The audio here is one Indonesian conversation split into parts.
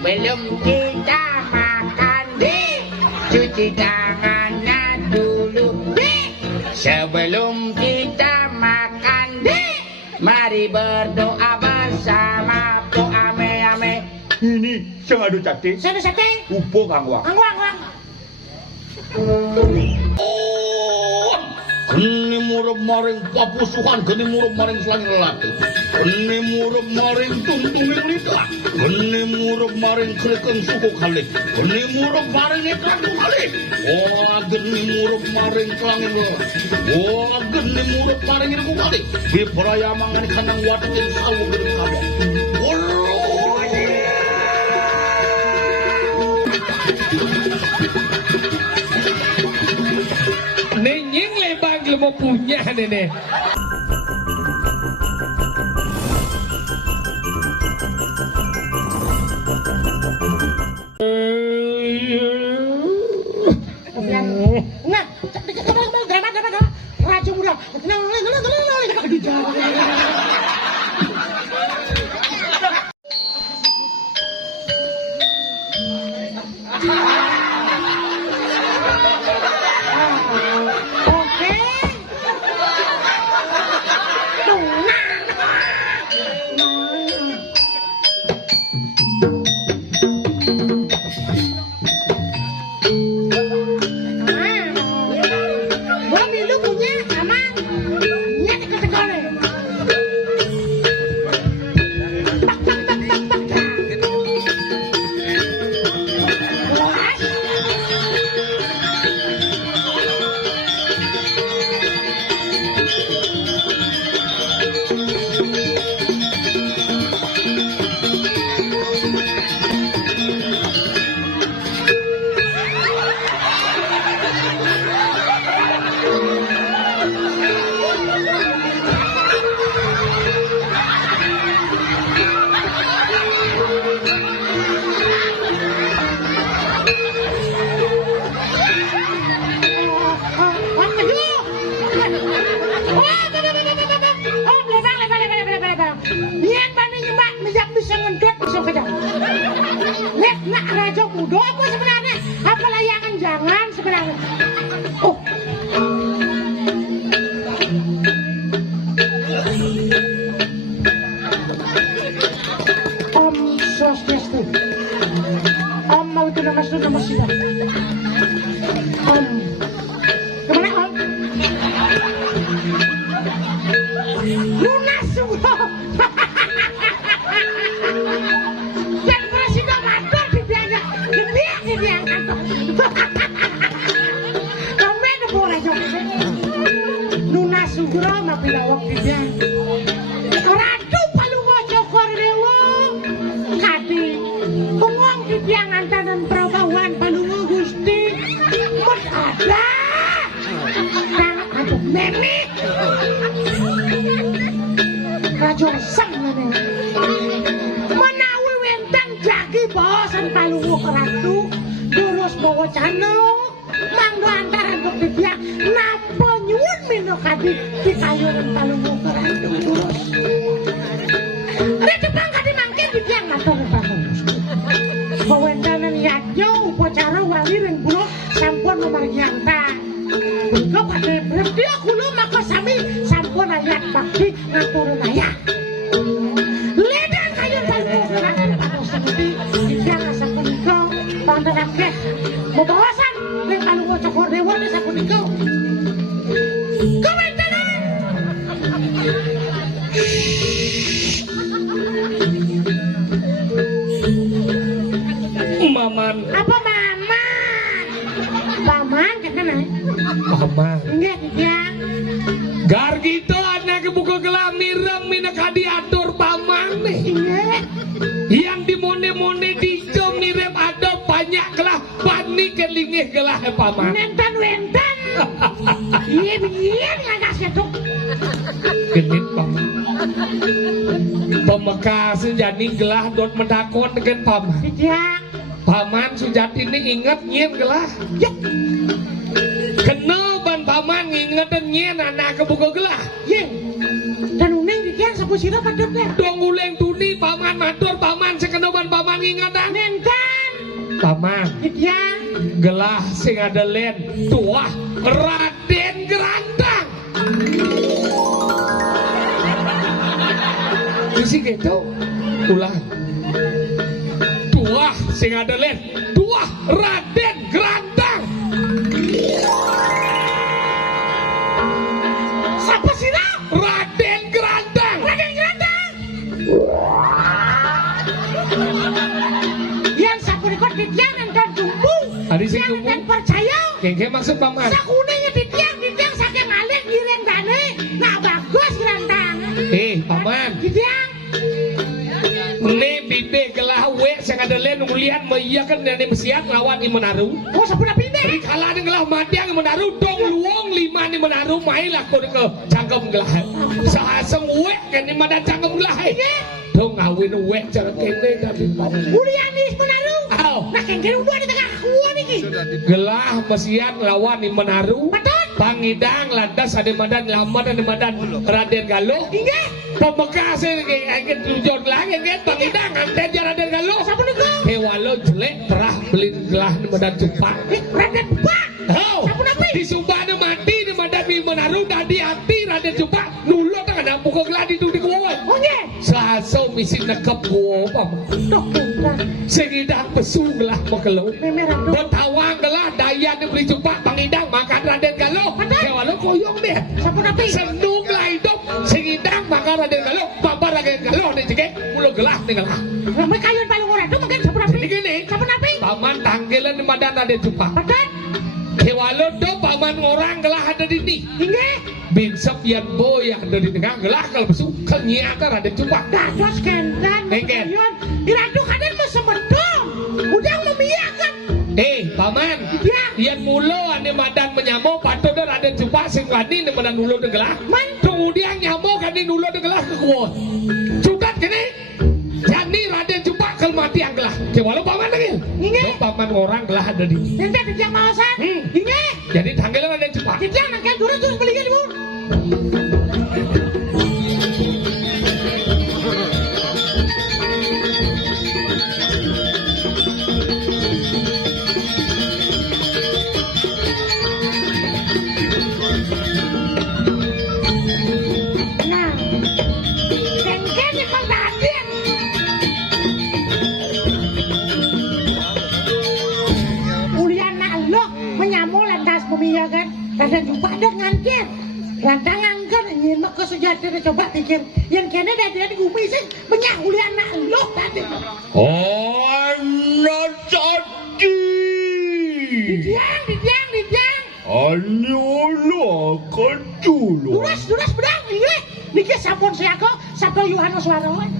sebelum kita makan dik, cuci tangannya dulu dik. Sebelum kita makan dik, mari berdoa bersama po ame-ame. Ini sing adu cati. Sing sate. Upo Kang Wang. Oh, geni murup maring papusuhan, geni murup maring selangir lati, geni murup maring tuntuning lita, geni murup maring krikeng suku kalik, geni murup maring iklan kalik. Oh, geni murup maring kelangin lo. Oh, geni murup maring irku kalik. Di peraya mangan kanang wadakin sawu geni kabak. Nenyeng lebang lu mau punya nenek. Nah, drama. Raja muda. Gelah dot mendakon dengan paman. Iya. Paman Sujati ini inget nyen gelah. Ya. Kenal ban paman inget nyen anak kebuka gelah. Iya. Dan uneng dikian sapu sirah padotnya. Dong uleng tuni paman matur paman sekenal ban paman ingatan. Nen Paman Didiang. gelah sing ada len tuah Raden Gerandang. Isi gitu ulang tuah sing ada len tuah Raden Gerandang. Siapa sih nak? Raden Gerandang. Raden Gerandang. Yang sapu rekod Didiang dan jumbu. Hari sing Yang jumbu. dan percaya. Kengke maksud paman. Sakunenya Didiang saking alih ngiring dane. Nah bagus Gerandang. Paman. Didiang. Ne bibe gelah we sing ada len ulian meyakan dan mesiat lawan di Menaru. Oh sampun api deh. Rikala ni gelah madiang Menaru dong luong lima ni Menaru mailah ko ke cangkem gelah. Sahaseng we kan ni madan cangkem gelah. Dong ngawin we cara kene tapi Ulian ni Menaru. Aw. Nah kengkene udah di tengah kuah niki. Gelah mesiat lawan di Menaru. Betul. Pangidang lantas ada madan lamar dan madan Raden Galuh. Inggih. Pembekas ini tujuan lagi kan pangidang anten Raden Galuh. Siapa niku? Hewalo jelek terah beli gelah di madan cepat. Raden Pak. Oh, Siapa nabi? di Sumbana mati di madan di Menaru dadi hati Raden cepat. Nulo tak ada buka gelah di duduk wawan. Oh nggih. Sahaso misi nekep gua pam. Dok bukan. Segidang pesu gelah makelo. Memerah dok. Betawang gelah daya diberi cepat pangidang makan Raden Galuh. Hewalo koyong deh. Siapa nabi? Senung lah hidup segidang makan Raden Galuh. Bapak Raden Galuh ni cekek mulut gelah ni gelah. Ramai kayun paling orang tu mungkin siapa nabi? Jadi gini. Siapa nabi? Paman tanggilan di madan Raden cepat. Betul. Hewalo do paman orang gelah ada di ni. Inggih. Binsap yang boy yang ada di tengah gelah kalau besu kenyata Raden cepat. Dados kendan. Ken. Iradu kaden mesembedong. Udah memiyakan. Paman. Ya. Yang mulo ane madan menyamo patut dah Raden cepat sing wani di madan nulo de gelah. Man. Kemudian nyamo kan di nulo de gelah ke kuon. Sudah kene. Jadi Raden cepat kalau mati yang gelah. Kewalau paman lagi. Inggih. Paman orang gelah ada di. Nanti Didiang mawasan. Inggih. Jadi tanggilan Raden cepat. Didiang nangkel terus belikan ibu. Nah, kengken ni kau Raden. Ulian nak lo menyamu lantas memiyakan Raden jumpa dengan dia. Rantang angkat nyimak ke sejahtera coba pikir yang kene dari gumi sih banyak ulian nak lo tadi. Oh, anak jadi. Didiang. Anu akan dulu. Duras bedang ini. Niki sampun siako sabdo Yohanes Warawan.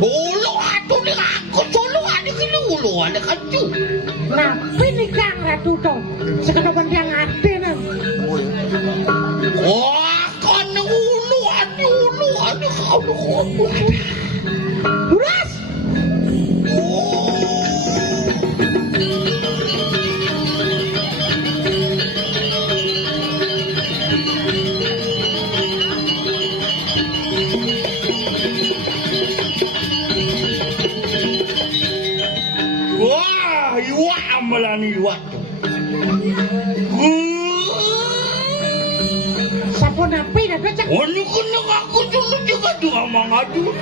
Ulu atuh ni aku solo ada kelu ada kaju. Nah, pinikang ratu to. Sekedopan yang ade nang. Wah, kan ulu ada kau. Duras. Wah, iwa amalan iwa tuh. Sampun api dah cek. Oh, ni kena aku dulu juga tuh ngomong aduh.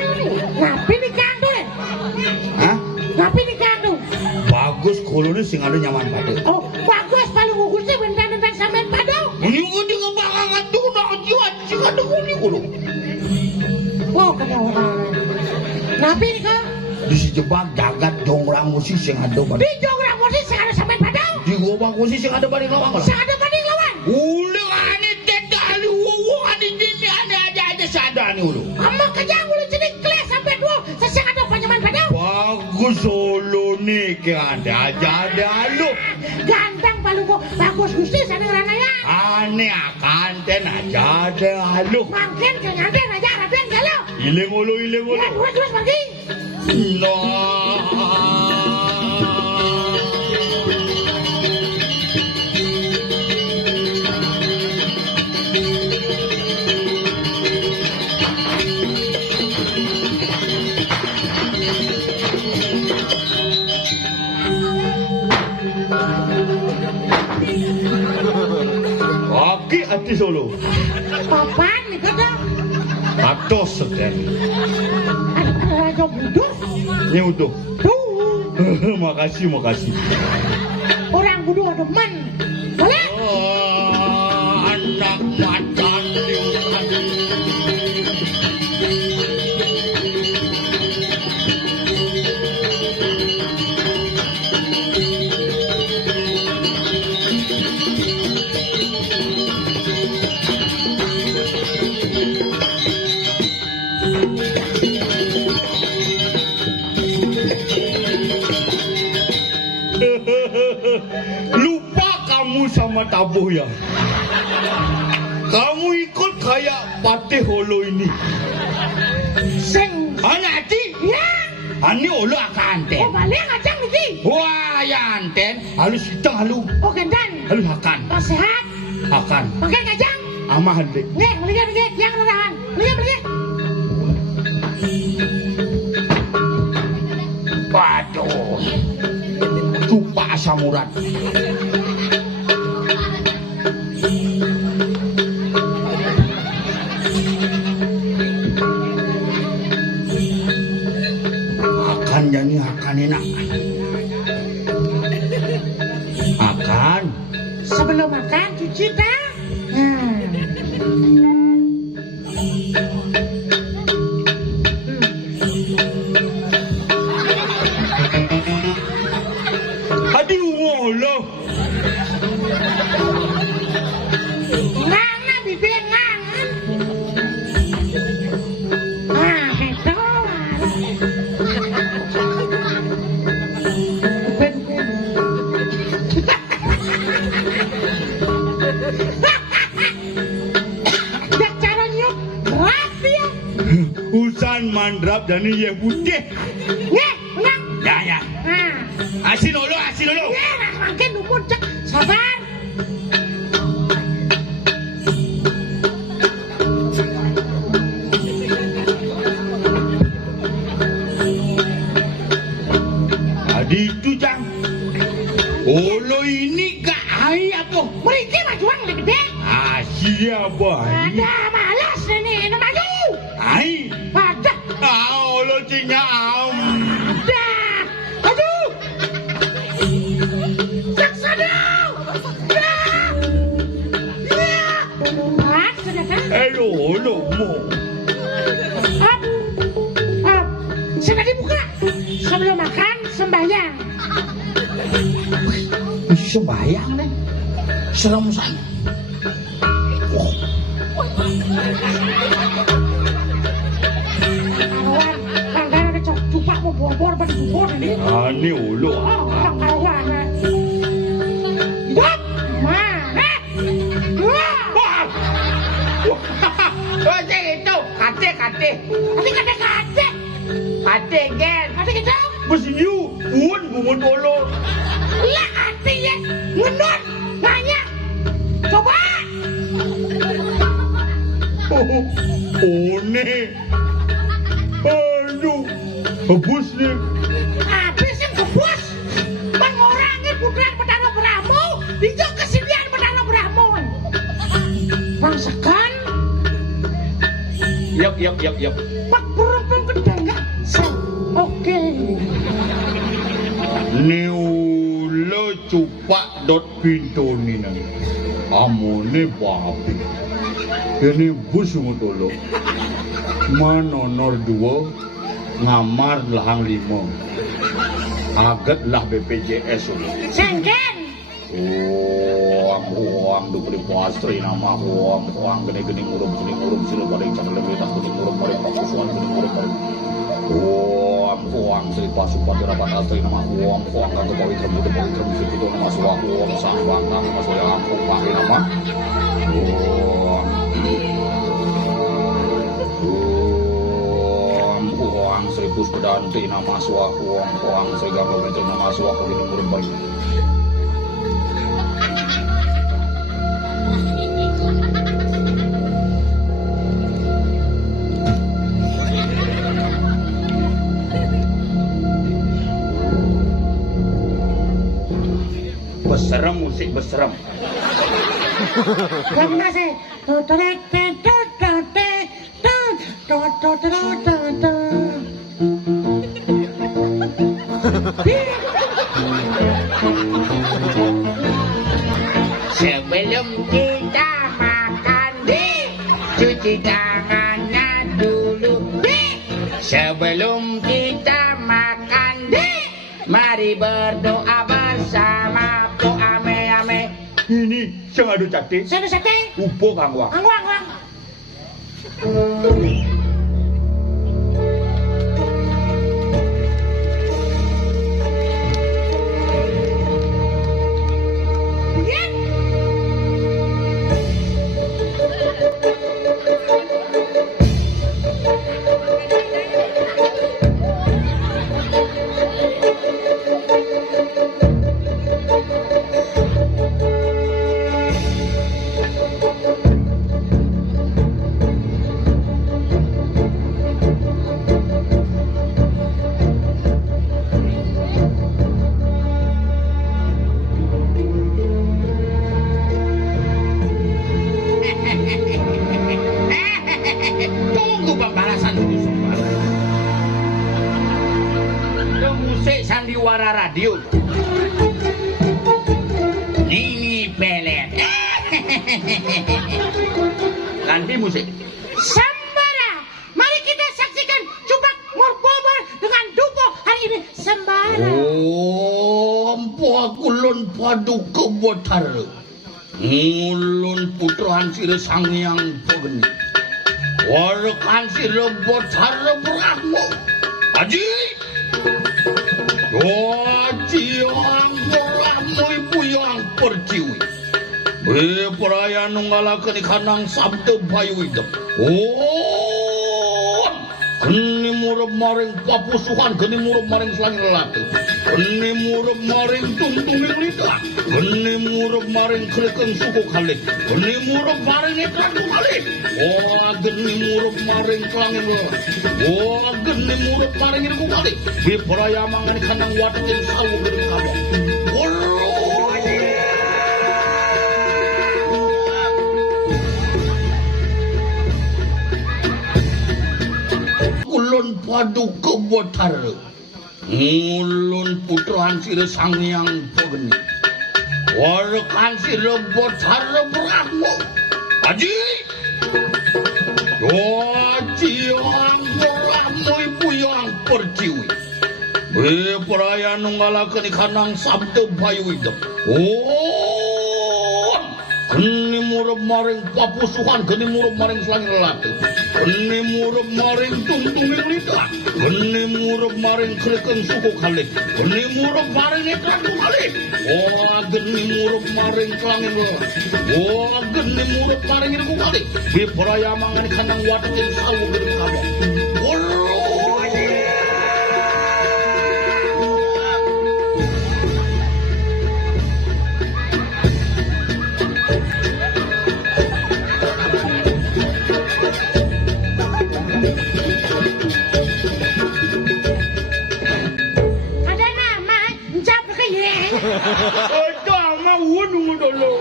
Nah, pinikang tu le. Hah? Nah, pinikang tu. Bagus kalau ni sing ada nyaman pada. Oh, bagus paling bagusnya bentan-bentan sampean padau. Ini kau dengan bakal aduh nak jiwa ada kuni kulu. Wow, kena orang. Nah, pinikang. Di si jebak jagat jongrang musik sing ada pada. Di jograng musik sekarang sampean padau. Di gobang musik sing ada pada lawang lah. Sekarang banding lawan. Udah ane tidak ada ane ini ane aja sadar ni ulu. Amak kejang boleh jadi kelas sampai dua. Sesang ada panjaman padau. Bagus solo ni ke ada ada lu. Ganteng paluko. Bagus gusti sana ranaya. Ane akan ten aja ada lu. Mungkin kenyanten aja Raden Galuh. Ileng ulu. Ya, terus pergi. Aki ati Solo. Papan nih kada. Atos seten. Raja budus. Nyuduh. Tuh. Makasih. Orang budu demen. Boleh? Oh, anak macan liutan. Lupa kamu sama tabuh ya. Kamu ikut kayak Patih Holo ini. Sing. Anak Ati. Ya. Ani Holo akan anten. Oh balik ngajang nih. Wah ya anten. Halus kita halu. Oh gendan. Halus akan. Oh sehat. Akan. Pakai ngajang. Ama halik. Nih, melihat yang rendahan. Melihat. Waduh. Lupa asam urat. Akan jadi akan enak. Akan. Sebelum makan cuci dah. Aduh ngolah. Ngang bibir ngang. Ah, itu. Dak cara nyuk rapi ya. Usan mandrap dan iya putih. Nih, menang. Ya. Ah. Asin dulu. Ya, makin umur cek. Sabar. Adi itu Jang. Olo ini gak ayah tuh. Mereka majuan lebih gede. Siapa ini? Ada malas ini maju. Ai. Ada. Olo cinya am. Ada. Aduh. Saksa dong. Ya. Mat, sudah kan? Olo mo. Up. Sudah dibuka. Sebelum makan, sembahyang. Sembayang nih. Serem sana. Karuan, langgaran ada cupak mau bor-bor pada bubur ini. Ani olo. Oh, orang karuan. Hidup. Mana? Wah. Oh, itu kate. Kate. Kate gen. Kate kita. Mesti you. Buun olo. Lah kate ya. Ngenut. Nanya. Coba. Oh nih. Aduh. Hebus nih. Habisin kebus. Mengurangi putran pedano beramu. Dijok kesediaan pedano beramu. Bangsakan. Yap. Pak berempeng gede enggak? Oke. Niulo cupak dot pintu ni nang. Amone babi. Ini bus ngutolo. Manonor 2 ngamar lahang 5. Agat lah BPJS ulo. Sengken. Huang dukri pastri nama huang gini ngurum sila paling cakap lebih tak gini ngurum paling pakusuan gini ngurum paling huang sila pasukan dirapat astri nama huang kagak bawi kermu sila itu nama suah huang sang bangkang nama suah ampung pakai nama huang sila pus pedanti nama suah huang sila ganggu mencari nama suah gini ngurum paling berserem musik berserem Terima kasih. Sebelum kita makan, cuci tangannya dulu. Sebelum kita makan, mari berdoa bersama po ame-ame. Ini sing adu cate. Saya sate. Upo Kang Wang. Angwang. Tunggu pembalasan dulu sembarang. Musik sandiwara radio. Nini pelet. Ganti musik. Sembara. Mari kita saksikan Cubak Murbobar dengan Dupo hari ini. Sembara. Oh, ampo aku lon padu kebotar. Ngulun putrahan sire sangyang pageni. Warakan sire botar berahmu. Aji. Doaji yang berahmu ibu yang perciwi. Beperaya nunggalakan ikanang sabda bayu idam. Oh, geni murab maring papusuhan, geni murab maring selangir lelaki. Geni murab maring tuntuning lidah. Geni murab maring kerekeng suku kalik. Geni murab maring ekran kalik. Oh, geni murab maring kelangin lelaki. Oh, geni murab maring irku kalik. Beperaya mangan ikanang wadakin sawu geni kabak. Ulun padu kebotar. Ngulun putrahan sire sangyang pageni. Warakan sire botar berahmu. Aji. Doaji yang berahmu ibu yang perciwi. Beperaya nunggalakan ikanang sabda bayu idam. Oh, geni murab maring papusuhan, geni murab maring selangir lelaki. Geni murab maring tuntuning lidah. Geni murab maring kerekeng suku kalik. Geni murab maring ekran kalik. Oh, geni murab maring kelangin lelaki. Oh, geni murab maring irku kalik. Beperaya mangan ikanang wadakin sawu geni kabak. Ada nama, njap kaya. Ada mau nunggu dulu.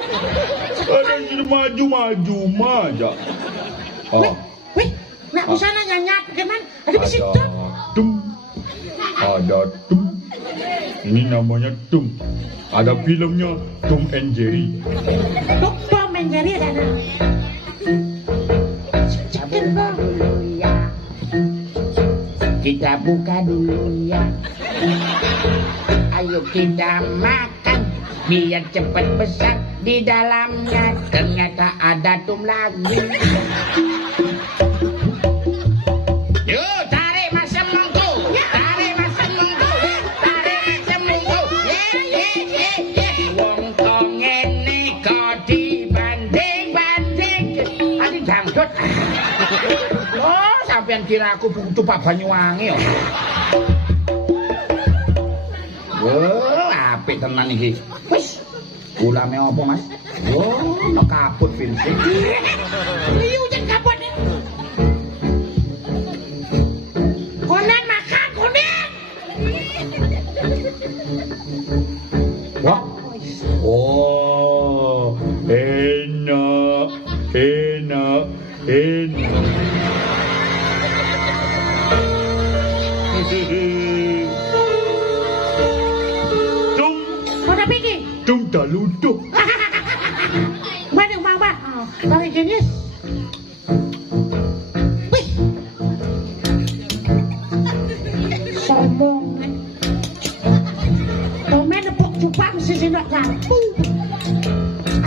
Ada jadi maju aja. Wih, nak busana nyanyat gimana? Ada bisik tuh. Tum. Ada tum. Ini namanya tum. Ada filmnya Tom and Jerry. Tom and Jerry ada nama. Buka dulu ya. Kita buka dulu ya. Ayo kita makan biar cepat besar. Di dalamnya ternyata ada tum lagi. Yuk tarik mas semangku. Tarik mas semangku. Tarik mas semangku. Wong kong ini kok dibanding-banding. Adi dangdut. Oh, sampean kira aku butuh Pak Banyuwangi ya. Wah, apik tenan iki. Wis, ulame apa, Mas? Oh, nek kaput Vincent. Liu jan kaput. Konan makan, konan. Wah. Oh, Enak. Mau tapi ki? Tung dah luduk. Bang bang. Bang jenis. Wih. Sombong. Komen nepok cupang sisi nak lampu.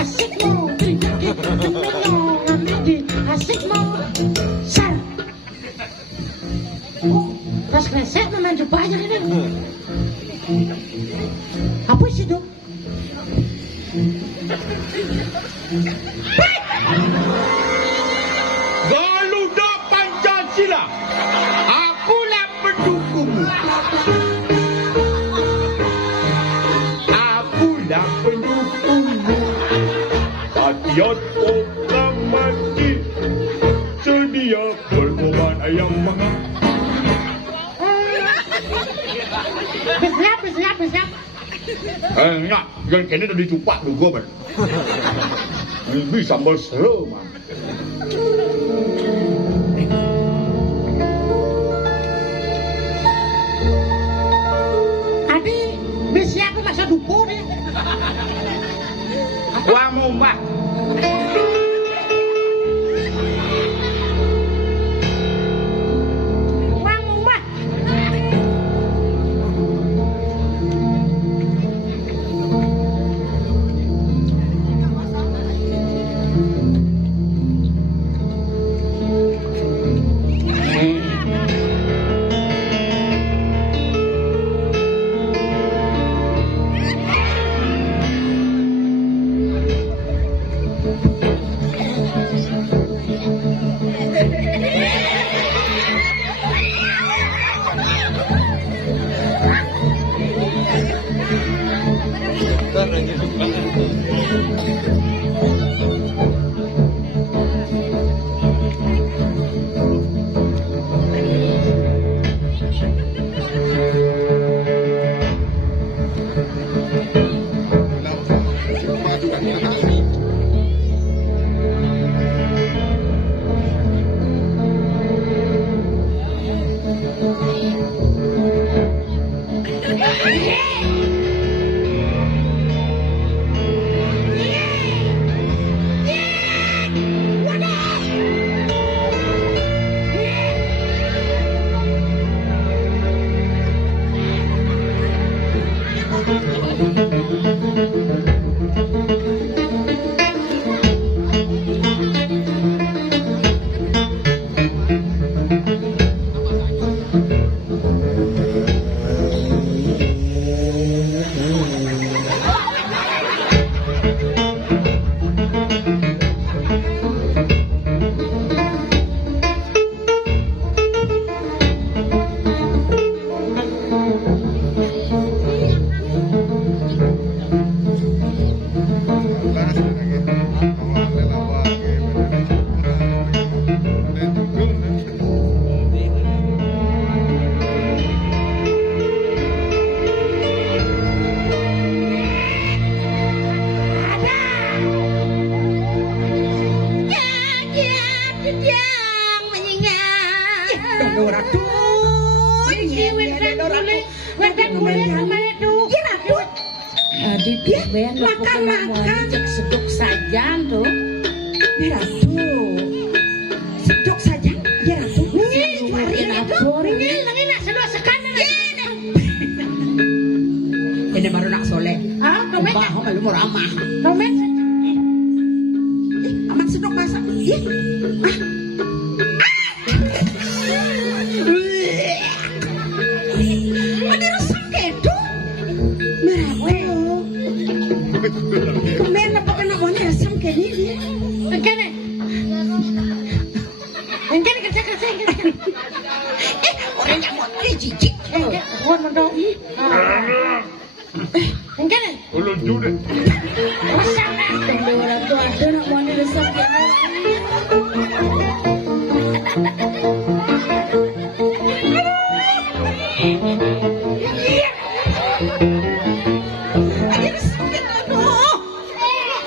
Asik mo. Asik mo. Sar. Oh, pas kresek memang jumpa aja ini. Apa sih dok? Garuda Pancasila, akulah pendukungmu. Akulah pendukungmu. Setiap orang mati sedia berkorban ayam mangap. Bersiap. Enggak, yang kini dah dicupak juga, Bang. Ini sambal seru, Bang. Adi, bersiap masa dupo deh. Wamu, Mbak. Bang Mumat. Makan cek seduk saja tuh. Ya Ratu. Seduk saja. Ya Ratu. Ini nak sedua sekanan. Ini baru nak soleh. Ah, domet. Bah, kalau mau ramah. Domet. Amat seduk masak. Ya. Ada resep kedo. Merah. Kemen apa kena wanita resep kedi dia. Kene. Kene kerja. Orang yang mau jijik. Buat mendong. Kene. Kalau jude. Masalah. Orang tu ada nak wanita resep kedi. Ada resep kedi.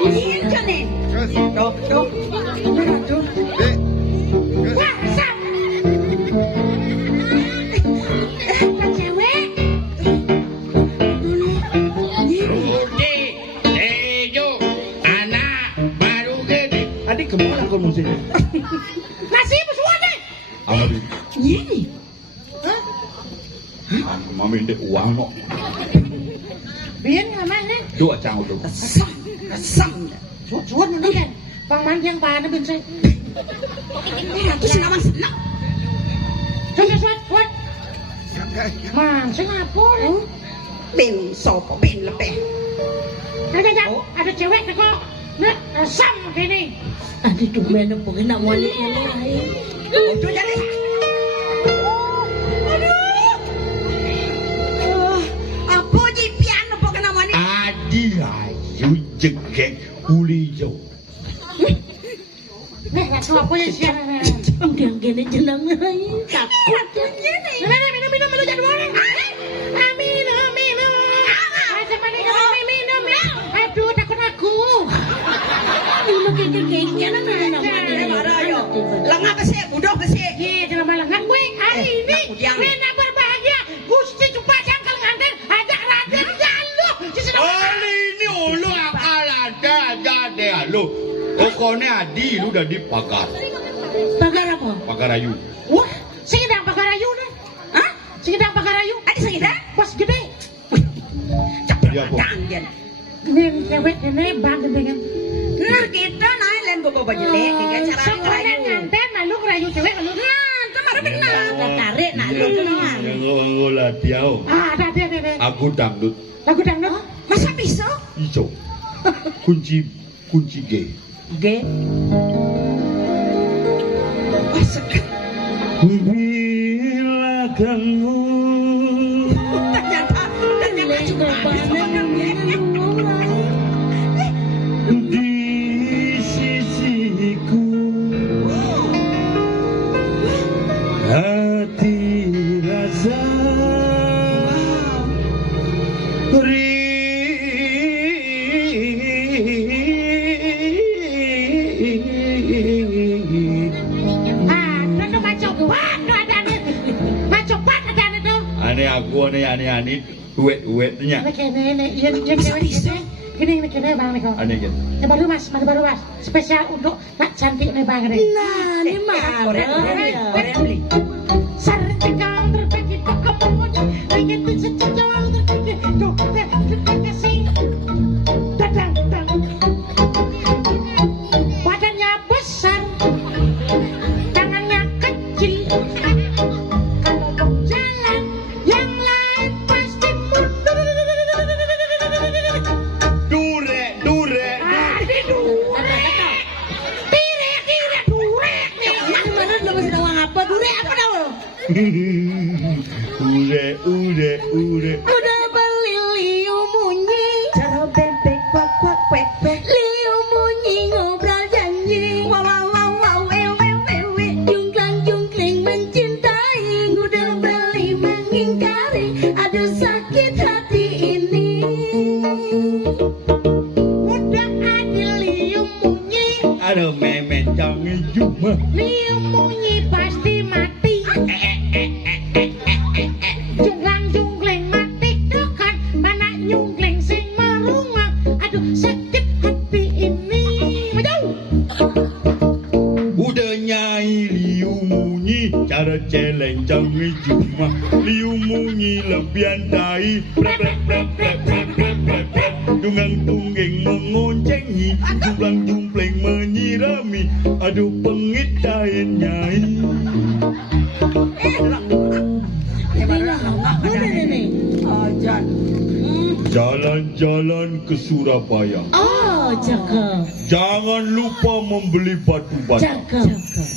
Ini kan ni. Dok. Nasi bersuara deh. Amadi. Ini. Mami ndek uang kok. Biar ngamannya. Dua cang itu. Kesam. Suat nanti kan. Paman yang panas ben saya. Aku senang senang. Suat. Man, saya ngapur. Ben sopo ben lebih. Ada cewek tuh kok. Nah, sam gini. Aduh tuh mana pengen nak wanita lain. Udah jadi. Apa je piano pengen nak wanita? Adi ayu jegek uli jauh. Nih, aku apa ya siapa? Udah gini jenang lain. Takut ni. Minum lu jadi boleh. Minum. Macam mana minum? Aduh, takut aku. Minum kekeknya nak marah yo. Lengah besar, budak besar. Ye, jangan malangan gue. Hari ini Rena berbahagia. Gusti cepat jangkal nganten. Ajak Raden jaluh. Kali ini ulu akal ada lu. Pokoknya Adi lu udah dipagar. Pagar apa? Pagar ayu. Wah, segedang pagar ayu dah. Hah? Segedang pagar ayu. Ada segera? Pas gede. Iya, Bu. Tangan. Nih cewek ini bang gede kan. Nah kita naik lain bawa jelek. Kita cara Sekolah nganten malu ngerayu cewek malu. Nah, kemarin benar. Tarik nak lu kenal. Ngolah diau. Ada. Aku dangdut. Lagu dangdut. Masa bisa? Ijo. Kunci G. Ge. Wah sekat. Bila kamu Ternyata cuma di sisiku, hati rasa aku aneh duet-duetnya. Ini bang nih kok. Aneh gitu. Ini baru mas. Spesial untuk nak cantik nih bang nih. Nah, ini mah beli. Sarjekang terbagi pokok-pokoknya. Ingin sejauh terbagi. Tuh, kasih. Dadang. Badannya besar. Tangannya kecil. Kalau jalan yang lain pasti mundur. Durek. Kira durek nih. Yang mana lu mesti ngomong apa? Dure apa dah lu? Ure. Udah beli liu munyi. Cara bebek kuak liu munyi ngobrol janji. Wow, ewe. Jungkling mencintai. Udah beli mengingkari. Aduh sakit hati ini. Udah ada liu munyi. Ada memen jangan cuma. Liu munyi pasti mati. Jungkling mati tekan. Mana nyungkling sing merungang. Aduh sakit hati ini. Maju. Udah nyai liu munyi, cara celeng jangan cuma. Liu munyi lebihan tai. Dungang tunggeng mengoncengi, jumpleng menyirami. Aduh pengit daen nyai. Jalan-jalan ke Surabaya. Oh, cakep. Jangan lupa membeli batu bata.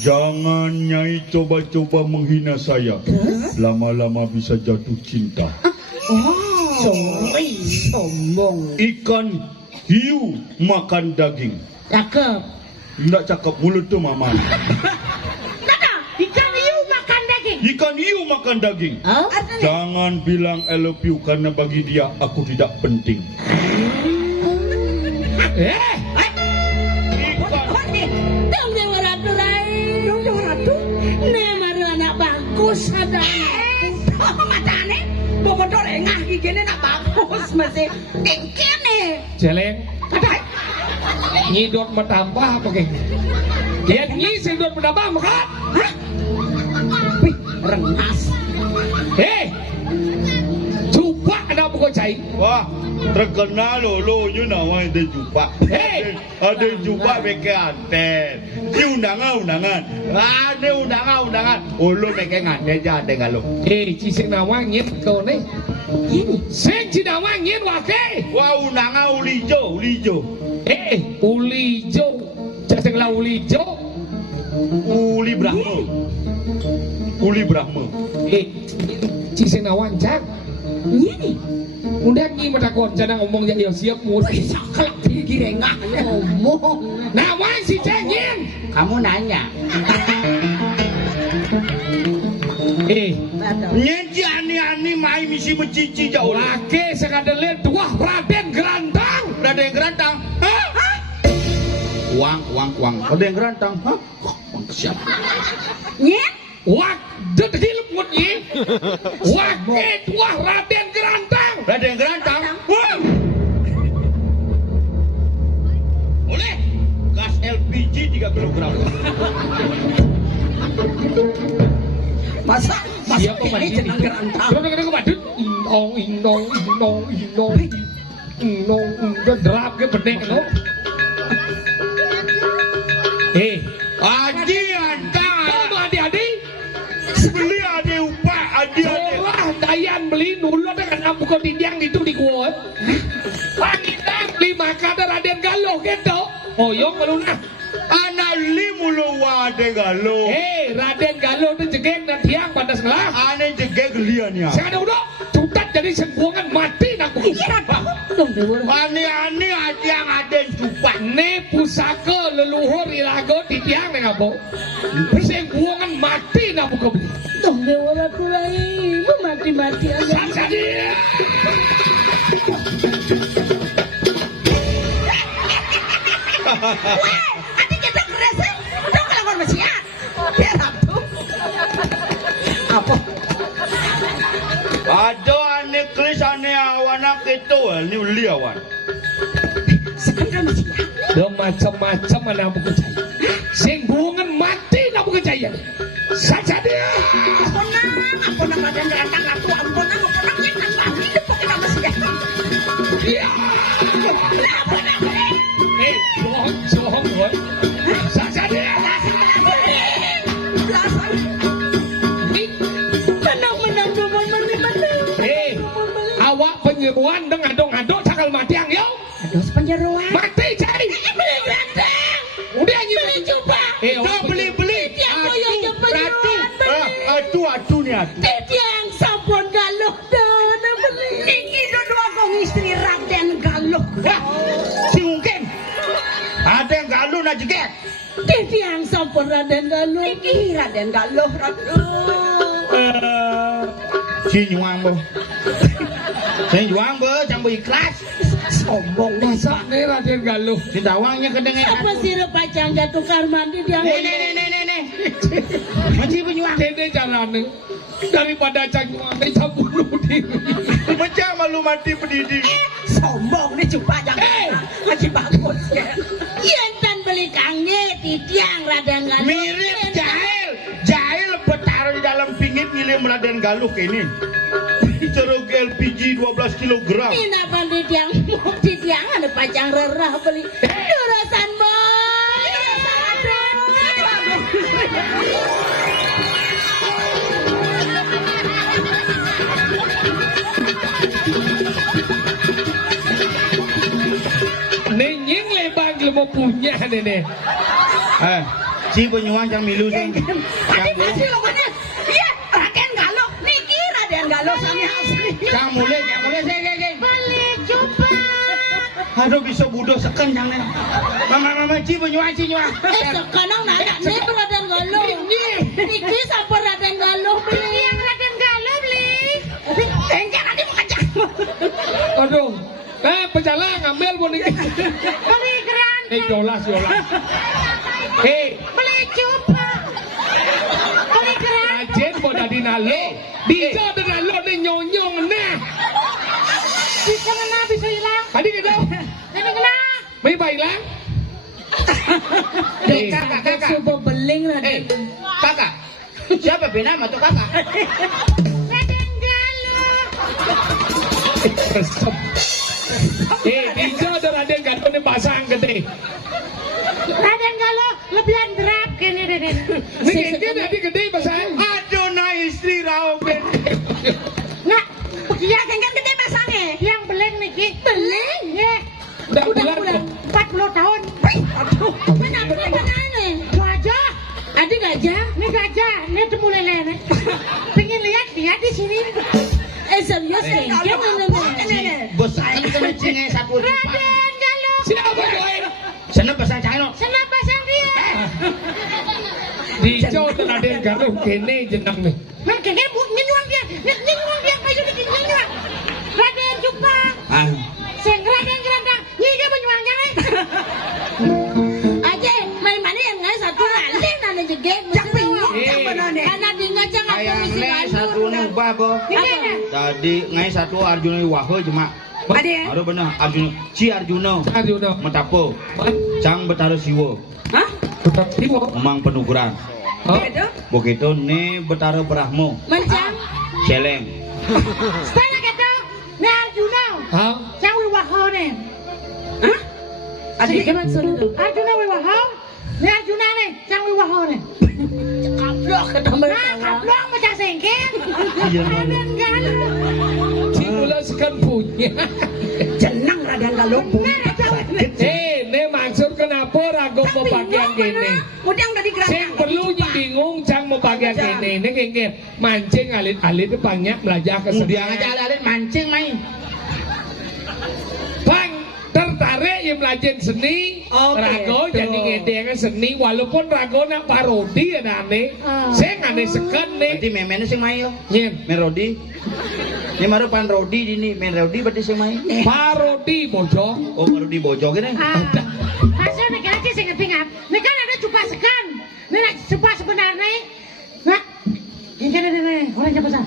Jangan nyai coba-coba menghina saya. Lama-lama bisa jatuh cinta. Sombong. Ikan hiu makan daging. Cakep. Tidak cakap mulut tu mama. Ikan hiu makan daging. Ikan hiu makan daging. Oh? Jangan bilang I love you karena bagi dia aku tidak penting. Dong Dewa Ratu Rai. Dong Dewa Ratu. Nemaru anak bagus ada. Matane. Bobodo lengah gigine nak bagus masih. Kene. Celeng. Nyidot matampah apa kek? Yang ni sendok menambah makan. Hah? Wih, rengas. Hei, cuba anak buku cai. Wah, terkenal lo nama ada jumpa. Hei. Ada jumpa mereka anten. Di undangan. Ada undangan. Lo mereka nganten aja ada kalau. Cising nawang nyet kau ni. Ini. Sing cinawang nyet wakai. Wah, undangan ulijo. Uli jo. Cacing lah uli jo. Uli Brahma. Cising nawang cak. Ini. Udah ni matakon jangan ngomong yang siap mut. Wih, sakal pikir engah ngomong. Nawang si cengin. Kamu nanya. Nyenci ani mai misi mencici jauh. Laki sekadar dua Raden Gerantang. Raden Gerantang. Hah? Uang. Raden Gerantang. Hah? Uang siapa? Nyet. Wak dedilip mut ni. Waki dua Raden Gerantang. Raden Gerantang. Wah. Boleh. Gas LPG 3 kilogram. Masa Siapa ini mandi? jenang gerantang. Coba kena kepadut. Inong. Udah derap ke bedek lo. Adi antang. Kamu adik-adik. Beli adi upah adi. Colah Dayan beli nulot dengan buku tindiang itu di gua. Pangitang 5 kadar Raden Galuh gitu. Oyong melunah. Anak limulo wade galo. Raden Galuh itu jegeng dan tiang pada sebelah. Ane jegek liannya. Sekarang udah cutat jadi sembuangan mati nak buku. Dong dewa. Ani adi yang ada jupat. Ini pusaka leluhur ilago di tiang dengan apa? Sembuangan mati nak buku. Dong dewa ratu lain. Mati-mati aja. Saksa dia. Weh, adik kita kerasa. Dong kelakon masih ya. Dia ratu. Apa? Ada ane klis ane awana keto ni uli awan. Sekarang masih ya. Dia macam-macam anak buku cahaya. Sembuangan mati nak buku cahaya. Saksa dia. Ampunang Raden Gerantang ratu. Ampunang yang kami depan kita masih ya. Iya. Johong, boy. Saksa dia. Menang Awak penyeruan dengan adong-adong cakal mati yang yo. aduh penjeruan. Mati cari. Beli gerantang. Udah nyi Beli coba. Beli. Atu ni atu. Tiang sampun Galuh dah beli. Iki dua kong istri Raden Galuh. Si mungkin. Ada yang galu nak jegek. Tiang sampun Raden Galuh. Iki Raden Galuh. Si nyuang bo, jambu ikhlas. Sombong dasar. Ini Raden Galuh. Si dawangnya kedengen. Apa sih pacang jatuh kamar mandi dia? Nih. Masih penyuang. Ini caranya. Daripada cangguang kita bunuh diri. Macam malu mati pendidih. Sombong nih coba jangan. Masih bagus ya. Yentan beli kange tiang Raden Galuh. Mirip jahil bertaruh di dalam pinggit ngilim Raden Galuh ini. Ceruk LPG 12 kilogram. Ini apa di tiang ada pacang rerah beli. Durasan boy. Nenying lebang lemo punya nenek. Si penyuang yang milu sing. Adik masih logonya. Iya, Raden Galuh. Niki Raden Galuh sami asli. Yang mulai sing. Beli coba. Aduh bisa budo seken jangan. Mama ci penyuang. Sekarang nanya nih Raden Galuh. Niki sampai Raden Galuh beli. Yang Raden Galuh beli. Jangan nanti mau kacang. Aduh. Pecalang ngambil boneka. Beli gerantang. Jolas. Beli coba. Beli gerantang. Ajen mau jadi nalo. Bisa ada nalo ni nyonyong nah. Bisa hilang. Adik kita. Ini kena. May ba hilang? Kakak. Coba beling Raden. Kakak. Siapa bernama tuh kakak? Raden Galuh. Ijo ada Raden Galuh ini pasang gede. Raden Galuh lebihan derap kene Raden. Ini tadi gede pasang. Aduh, nah istri rao Nah, Ya kan gede pasangnya. yang beleng niki. Beling? Ya, Udah Udah bulan. 40 tahun. Aduh, kenapa nih? Gajah. Adik gajah? Ini gajah, ini temu lele nih. Pengen lihat dia di sini. Serius nih? Bos saya kena cingai satu Raden Galuh. Siapa boy? Sana pasang cahino. Senang pasang dia. Ijo ada Raden Galuh kene jeneng nih. Man kene nyuang dia. Nyuang dia maju di nyuang. Raden Jumpa. Ah, Sing Raden Gerandang. Iya penyuangnya nih. Aja, main mana yang nggak satu kali nana jeget. Capek. Karena di ngajak apa kayak misi ngai baru. satu nubah bo. Ini ada. Tadi ngai satu Arjuna Waho cuma. Ada. Aduh benar Arjuna. Ci Arjuna. Arjuna. Metapo. Cang Betara Siwo. Hah? Tetap Timo. Memang penuguran. Oh. Ada? Begitu nih Betara Brahmo. Mencang. Celeng. Stella kata. Ini Arjuna. Hah? Yang wiwaho nih. Hah? Adik gimana suruh? Arjuna wiwaho. Ini Arjuna nih. Yang wiwaho nih. Kablok ketambah Nah, kablong macam sengkeng. Iya, Raden Galuh. Cimula sekan punya. Jenang Raden Galuh. Nah, ada. Ini maksud kenapa ragu mau bagian gini? Udang dari Sing perlu bingung cang mau bagian gini. Ini kengke mancing alit-alit itu banyak belajar Dia kesediaan. aja alih mancing main. Bang tertarik yang belajar seni, Oke, rago tuh. jadi ngedengan seni walaupun rago nak parodi ya aneh. Saya nggak sekan nih. Berarti memene sing main yo. Nyen. Merodi. Ini baru pan rodi ini, men rodi berarti sing main. Parodi bojong. Oh, parodi bojong gini. Hasil nih kaki saya ngerti ngap. Ini kan ada cupa sekan. Ini nak cupa sebenarnya. Nah, ini kan ada nih orang siapa sah?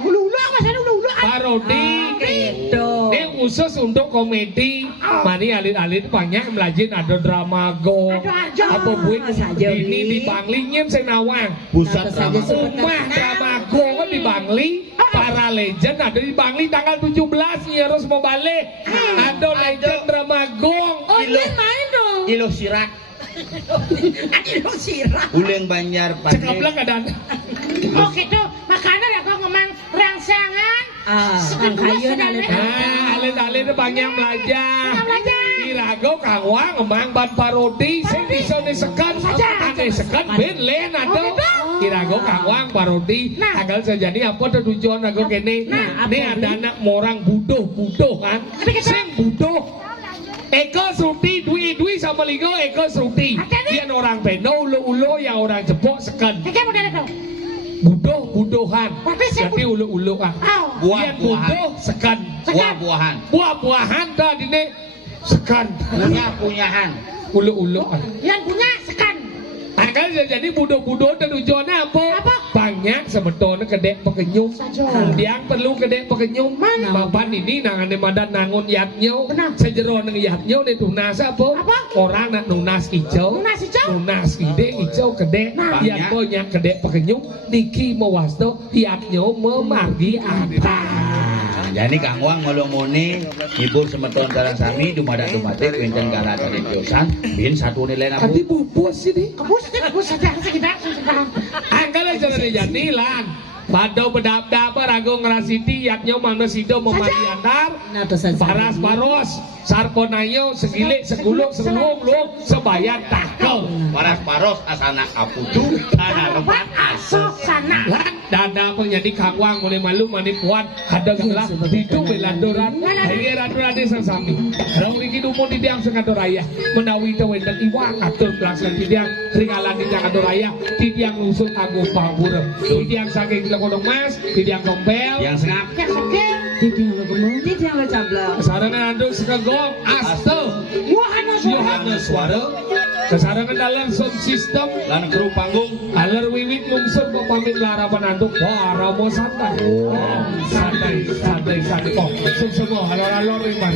Ulu-ulu apa sih ulu-ulu? Parodi. Gitu. Ini khusus untuk komedi. Mani alit-alit banyak belajar ada drama go. Ada aja. Apa buat Saja, ini Bi. di Bangli nyem saya nawang. Pusat Saja drama. sebentar. Rumah drama go kan di Bangli. Para legend ada di Bangli tanggal 17 nih harus mau balik. Ada legend drama gong. Oh, dia main dong. Ilo sirak, Aduh, sirah. uleng banjar Cekablak pandai. ada. Oh gitu. Makanya aku ngomong rangsangan. Kang kayu nale. Alit-alit banyak belajar. Banyak belajar. Kirago kawang emang ban parodi. Saya bisa disekat. Ada sekat ben len ada. Kirago kawang parodi. Nah. Tanggal sejadi apa tuh tujuan aku kene. Nah, Ini apa ada nih? anak morang buduh kan. Tapi kita- Sing buduh. Eko Sruti, Dwi sama Ligo, Eko Sruti. Ada nih. Dia orang Beno, ulo-ulo yang orang Jepok sekan. Kayak model itu. Buduhan. Tapi saya Jadi ulu-ulu kan. Oh. Dia Buah-buahan. buduh sekan. Buah-buahan. Buah-buahan tadi nih sekan. Punya-punyahan. Ulu-ulu kan. Yang punya sekan. Akan jadi budo-budo dan tujuannya apa? Apa? Banyak sebetulnya kedek pekenyum. Saja. Yang perlu kedek pekenyum. Mana? Bapak ini nangane madan nangun yatnyo. Benar. Sejero nang yatnyo nih tunas apa? Apa? Orang nak nunas hijau. Nunas hijau? Nunas ide hijau kedek. Nah. Yang banyak kedek pekenyum. Niki mewasto yatnyo memargi apa? Jadi Kang Wang ngolomone ibu semeton dalam sami dumadak-dumadak wenten kala dari Josan bin satu nilai nabu. Tadi bubus ini. Kebus saja sekitar. Angkala jangan jadilan. Padau bedap-dap rago ngerasiti yatnyo mana sido memariandar. Nah, terus saja. Paras paros, sarponayo segilik segulung selung sebayan takel. Paras paros asana aputu tanah lebat Aso sana. Lan dada menjadi kawang mulai malu mani puan kadang gelah hidup belandoran akhir randoran desa sami. Rong iki dumo di diang sengadoraya menawi itu wenden iwang atur pelaksanaan di diang ringalan di diang adoraya di diang nusul agung pabur di diang saking lekodong mas di diang gombel yang sengap. Yang sakit. Dia yang lo cablok. kesarangan anduk sekegong asto Yohanes suara kesarangan dalam sound system Lan kru panggung aler wiwit lungsur pamit larapan anduk para mau santai santai oh semua alor-alor iman